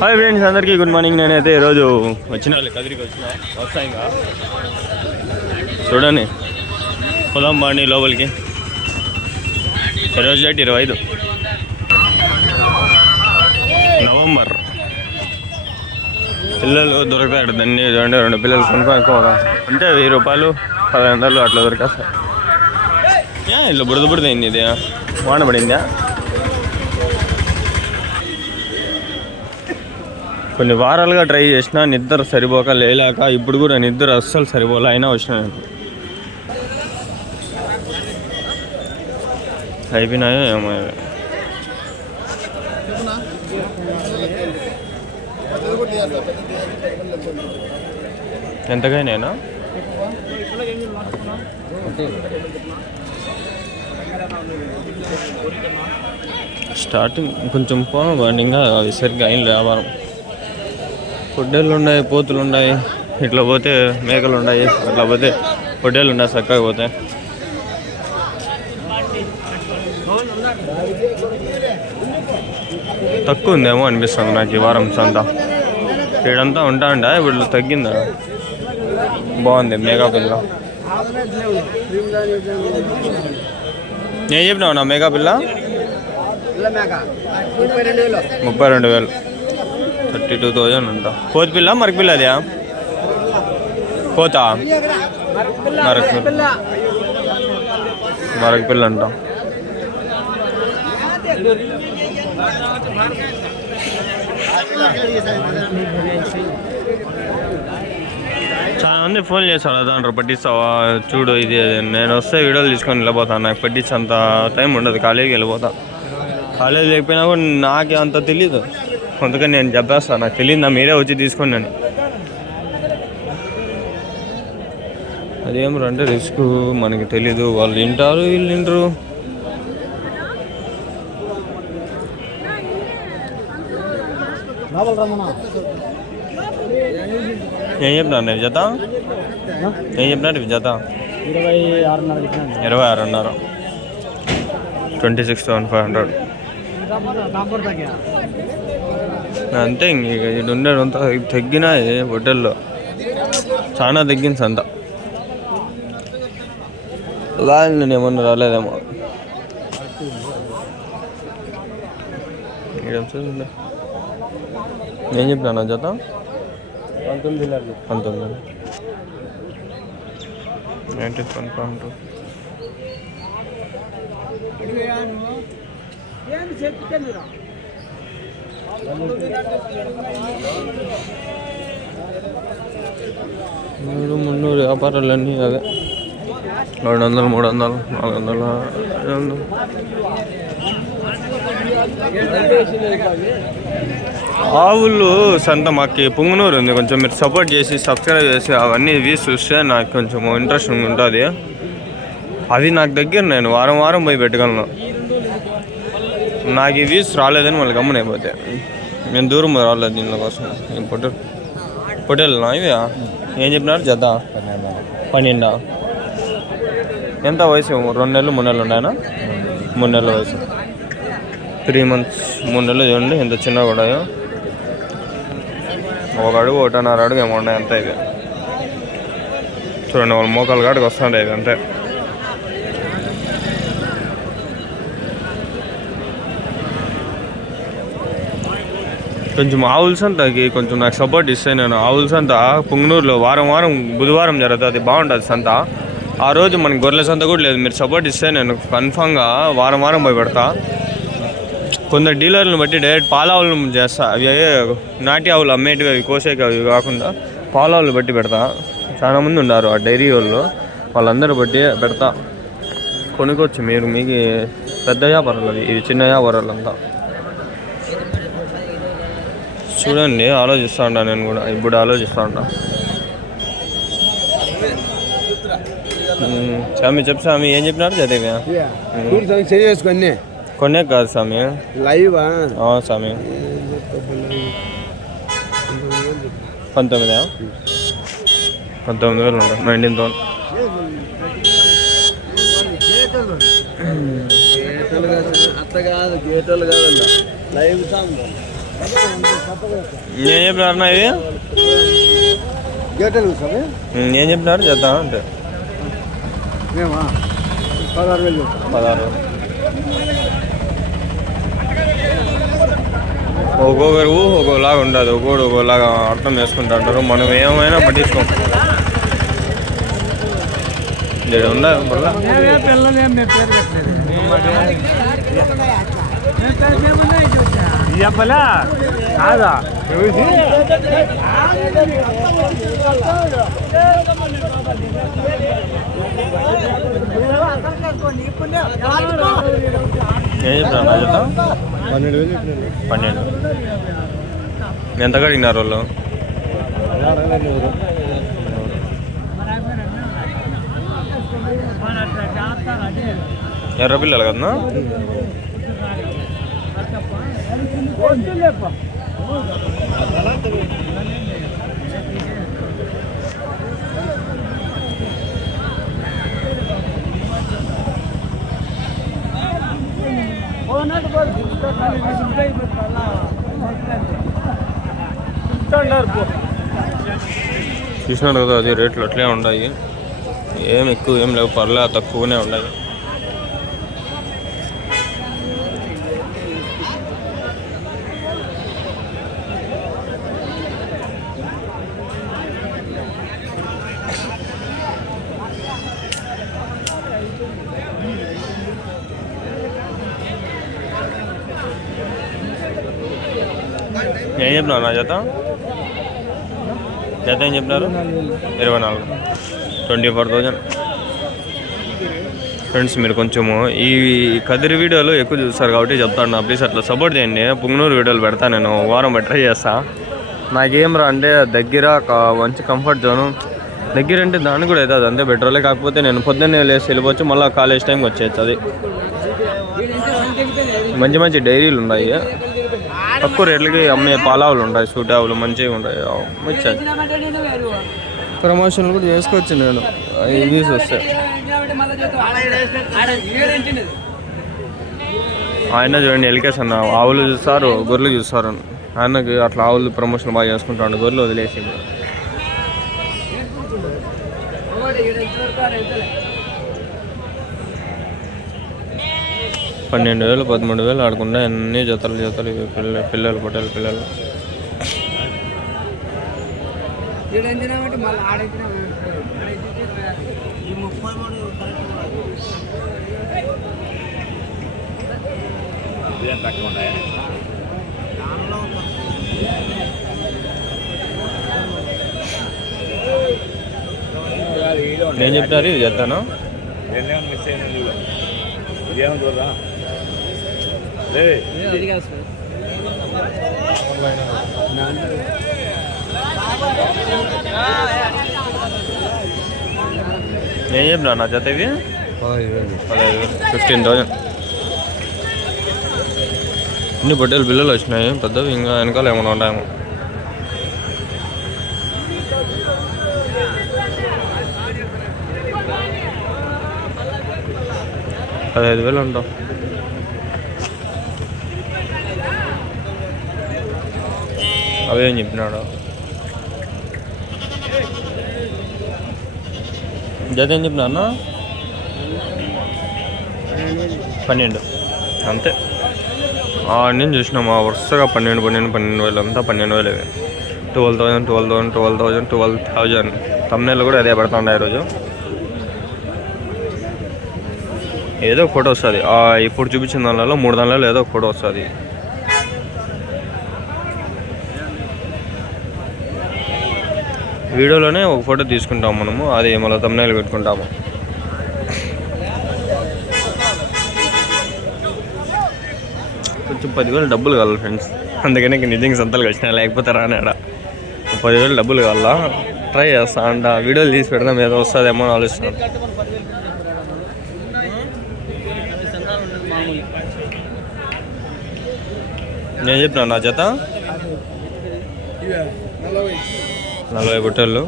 Hi friends, అందరికీ good morning. నేనైతే ఈరోజు వచ్చిన కదిరికి వస్తా ఇంకా చూడండి, పొలం బాండి లోపలికి. ఈరోజు డేట్ 25 నవంబర్. పిల్లలు దొరుకుతాయి దాన్ని చూడండి, 2 పిల్లలు కొనుక్కోవడం అంటే 1000 రూపాయలు 1500 అట్లా దొరికేస్తాయి. ఇట్లా బుడదయింది, ఇది వాన పడిందా? కొన్ని వారాలుగా ట్రై చేసిన, నిద్ర సరిపోక లేలాక, ఇప్పుడు కూడా నిద్ర అస్సలు సరిపోలే, అయినా వచ్చిన. అయిపోయినాయో ఏమో. ఎంతకైనా స్టార్టింగ్ కొంచెం పోను ఇంకా అవి సరిగ్గా అయిన వ్యాపారం. పొట్టేళ్ళు ఉన్నాయి, పోతులు ఉన్నాయి, ఇట్లా పోతే మేకలు ఉన్నాయి, అట్లా పోతే పొట్టేళ్ళు ఉన్నాయి, చక్కగా పోతాయి. తక్కువ ఉందేమో అనిపిస్తుంది నాకు ఈ వారం సంతా. ఇక్కడంతా ఉంటాండా, ఇప్పుడు తగ్గిందా? బాగుంది మేకా పిల్ల. నేను చెప్పినావు నా మేకా పిల్ల 32,000, 32,000 అంట. కోతి పిల్ల మరక పిల్ల? అదే కోత మరక పిల్ల అంట. చాలా మంది ఫోన్ చేస్తాడు, దాంట్లో పట్టిస్తావా చూడు ఇది. నేను వస్తే వీడియోలు తీసుకొని వెళ్ళిపోతాను, నాకు పట్టించేంత టైం ఉండదు, కాలేజీకి వెళ్ళిపోతా. కాలేజీ లేకపోయినా కూడా నాకే అంత తెలీదు, అందుకని నేను చెప్పేస్తాను, నాకు తెలియదు, మీరే వచ్చి తీసుకోండి అని. అదేమో అంటే రిస్క్, మనకి తెలీదు, వాళ్ళు వింటారు వీళ్ళు వింటారు. ఏం చెప్పినారు నేను జత? ఏం చెప్పినారు జత? 26,500, 26,500 అంతే. ఇంక ఇటు ఉండేదంతా తగ్గినాయి, హోటల్లో చాలా తగ్గింది సంత. నేను ఏమన్నా రాలేదేమో. ఏం చెప్పినా జత? 19,000. 19,100. మున్నూరు వ్యాపారాలన్నీ అవే. 200, 300, 400, 500. ఆవులు సంత మాకు పుంగనూరు ఉంది, కొంచెం మీరు సపోర్ట్ చేసి సబ్స్క్రైబ్ చేసి అవన్నీ వ్యూస్ చూస్తే నాకు కొంచెం ఇంట్రెస్ట్ ఉంటుంది. అది నాకు దగ్గర, నేను వారం వారం పోయి పెట్టగలను. నాకు ఈ వ్యూస్ రాలేదని మళ్ళీ గమ్మునైపోతే, నేను దూరం రాలేదు దీనిలో కోసం. పొట్టేళ్ళనా ఇవి? ఏం చెప్పినారు జత? 12. ఎంత వయసు? 2 నెలలు 3 నెలలు ఉన్నాయనా? 3 నెలల వయసు, 3 months, 3 నెలలు. చూడండి ఎంత చిన్నగా ఉన్నాయో. 1 అడుగు 1.5 అడుగు ఏమో ఉన్నాయి అంతే. ఇవి చూడండి, వాళ్ళు మోకాలు కాడికి వస్తుండే ఇవి అంతే. కొంచెం ఆవుల సంతకి కొంచెం నాకు సపోర్ట్ ఇస్తే, నేను ఆవుల సంత పుంగనూరులో వారం వారం బుధవారం జరుగుతుంది, బాగుంటుంది సంత. ఆ రోజు మనకి గొర్రెల సంత కూడా లేదు, మీరు సపోర్ట్ ఇస్తే నేను కన్ఫామ్గా వారం వారం పోయి పెడతా. కొందరు డీలర్లను బట్టి డైరెక్ట్ పాలావులు చేస్తా, అవి నాటి ఆవులు అమ్మేటివి, అవి కోసేవి అవి కాకుండా పాలావులు బట్టి పెడతా. చాలామంది ఉన్నారు ఆ డైరీ వాళ్ళు, వాళ్ళందరూ బట్టి పెడతా. కొనుక్కోవచ్చు మీరు, మీకు పెద్ద వ్యాపారాలు అవి, ఇవి చిన్న వ్యాపారాలు అంతా. చూడండి, ఆలోచిస్తూ ఉంటా నేను కూడా, ఇప్పుడు ఆలోచిస్తూ ఉంటా. స్వామి చెప్పు స్వామి, ఏం చెప్పినారు చదివా? కొనే కాదు స్వామి, లైవ్ స్వామి. 19,000 19,000 ఉంటాయి. 19,000. అట్లా కాదు, గేటోళ్ళు కాదు, లైవ్ సాంగ్ ఏం చెప్పినారు నా ఇది ఏం చెప్పినారు చేద్దాం అంటే 16,000 ఒక్కొక్కరు ఒక్కోలాగా ఉండదు, ఒక్కొక్కలాగా అర్థం చేసుకుంటుంటారు. మనం ఏమైనా పట్టించుకోం. ఉండదు చెప్పలా కాదా ఏం చెప్తాను నా చెప్తా 12 ఎంత కడిగినారు వాళ్ళు? ఎర్ర పిల్లలు కదన్నా? చూసినారు కదా, అది రేట్లు అట్లే ఉన్నాయి. ఏం ఎక్కువ ఏం లేవు, పర్లే తక్కువనే ఉన్నాయి. ఏం చెప్పినారు నా జత ఏం చెప్పినారు? 24, 24,000. ఫ్రెండ్స్, మీరు కొంచెము ఈ కదిరి వీడియోలు ఎక్కువ చూస్తారు కాబట్టి చెప్తాను, ప్లీజ్ అట్లా సపోర్ట్ చేయండి. పుంగనూరు వీడియోలు పెడతా, నేను వారం ట్రై చేస్తా. నాకేం రా అంటే దగ్గర మంచి కంఫర్ట్ జోను, దగ్గర అంటే దాన్ని కూడా అవుతుంది అంతే పెట్రోలే. కాకపోతే నేను పొద్దున్నే లేసి వెళ్ళిపోవచ్చు, మళ్ళీ కాలేజ్ టైంకి వచ్చేది. అది మంచి మంచి డైరీలు ఉన్నాయి, తక్కువ రేట్లకి అమ్మే పాలావులు ఉంటాయి, సూటావులు మంచిగా ఉంటాయి. వచ్చాయి ప్రమోషన్లు కూడా చేసుకోవచ్చు నేను ఇంగ్లీష్ వస్తే. ఆయన చూడండి ఎల్కేస్ అన్న ఆవులు చూస్తారు, గొర్రెలు చూస్తారు. ఆయనకి అట్లా ఆవులు ప్రమోషన్ బాగా చేసుకుంటాడు, గొర్రెలు వదిలేసి. 12,000 13,000 ఆడుకుండా అన్ని జతలు పిల్లలు పొట్టేలు పిల్లలు. నేను చెప్తారు ఇది చెప్తాను. నేను చెప్పినా నా జత ఇవి 15,000. ఇన్ని పొట్టేలు బిల్లలు వచ్చినాయి పెద్దవి, ఇంకా వెనకాల ఏమైనా ఉంటాయేమో. $15,000 ఉంటాం. అవేం చెప్పినాడు? జత ఏం చెప్పినా అన్న? 12 అంతే. నేను చూసినాము వరుసగా 12,000 అంతా 12,000. 12,000 తమ్నేళ్ళు కూడా అదే పెడతా ఉన్నాయి ఈరోజు. ఏదో ఒక ఫోటో వస్తుంది, ఇప్పుడు చూపించిన దానిలో 3 దానిలో ఏదో ఒక ఫోటో వస్తుంది. వీడియోలోనే ఒక ఫోటో తీసుకుంటాము మనము, అది మళ్ళీ తమ్నైల్ పెట్టుకుంటాము. కొంచెం 10,000 డబ్బులు కావాలి ఫ్రెండ్స్, అందుకని నిజంగా సంతలు వచ్చినా, లేకపోతే రానాడ. 10,000 డబ్బులు కావాలా, ట్రై చేస్తా అంట. వీడియోలు తీసి పెడదాం, ఏదో వస్తుందేమో అని ఆలోచిస్తాను. నేను చెప్పినా నా జత 40 పొట్టేళ్ళు.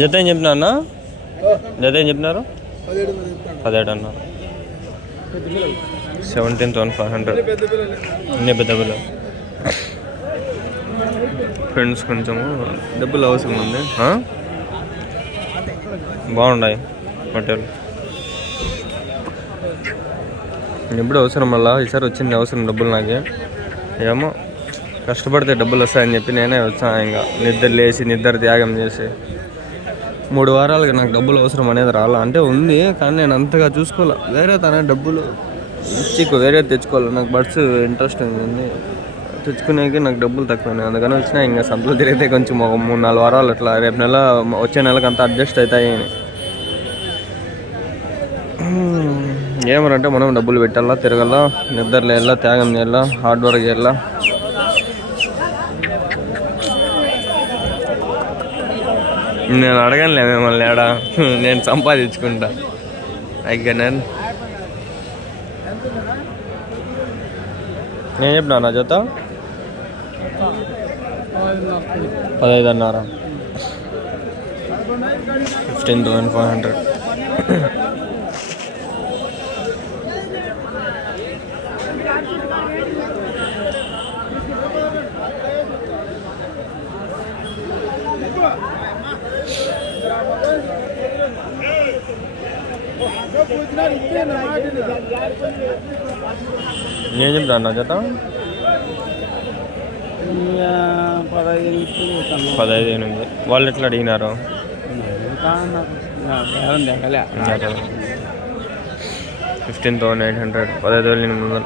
జత ఏం చెప్పినా అన్న? జత ఏం చెప్పినారు? 17 అన్నారు. 17,500. అన్నీ పెద్ద పిల్లలు. ఫ్రెండ్స్ కొంచెము డబ్బులు అవసరం ఉంది. బాగున్నాయి హోటల్. ఎప్పుడు అవసరం వల్ల ఈసారి వచ్చింది అవసరం డబ్బులు నాకే. ఏమో కష్టపడితే డబ్బులు వస్తాయని చెప్పి నేనే వచ్చాను. ఇంకా నిద్ర లేచి నిద్ర త్యాగం చేసి 3 వారాలకి నాకు డబ్బులు అవసరం అనేది రాలా. అంటే ఉంది కానీ నేను అంతగా చూసుకోవాలి. వేరే తన డబ్బులు ఇచ్చి వేరే తెచ్చుకోవాలి. నాకు బడ్స్ ఇంట్రెస్ట్ ఉంది తెచ్చుకునేకి. నాకు డబ్బులు తక్కువ అందుకని వచ్చినా. ఇంకా సంతలో తిరిగితే కొంచెం ఒక 3-4 వారాలు అట్లా రేపు నెల వచ్చే నెలకు అంతా అడ్జస్ట్ అవుతాయి అని. ఏమనంటే మనం డబ్బులు పెట్టాలా, తిరగాల, నిద్ర లేయాలా, త్యాగం చేయాలా, హార్డ్ వర్క్ చేయాలా. నేను అడగనులే మిమ్మల్ని ఏడా, నేను సంపాదించుకుంటా. నేను చెప్పినా నా జత 15,500 15,500. నేను చెప్తా నా జత 15,800. వాళ్ళు ఎట్లా అడిగినారు? 15,800 15,800.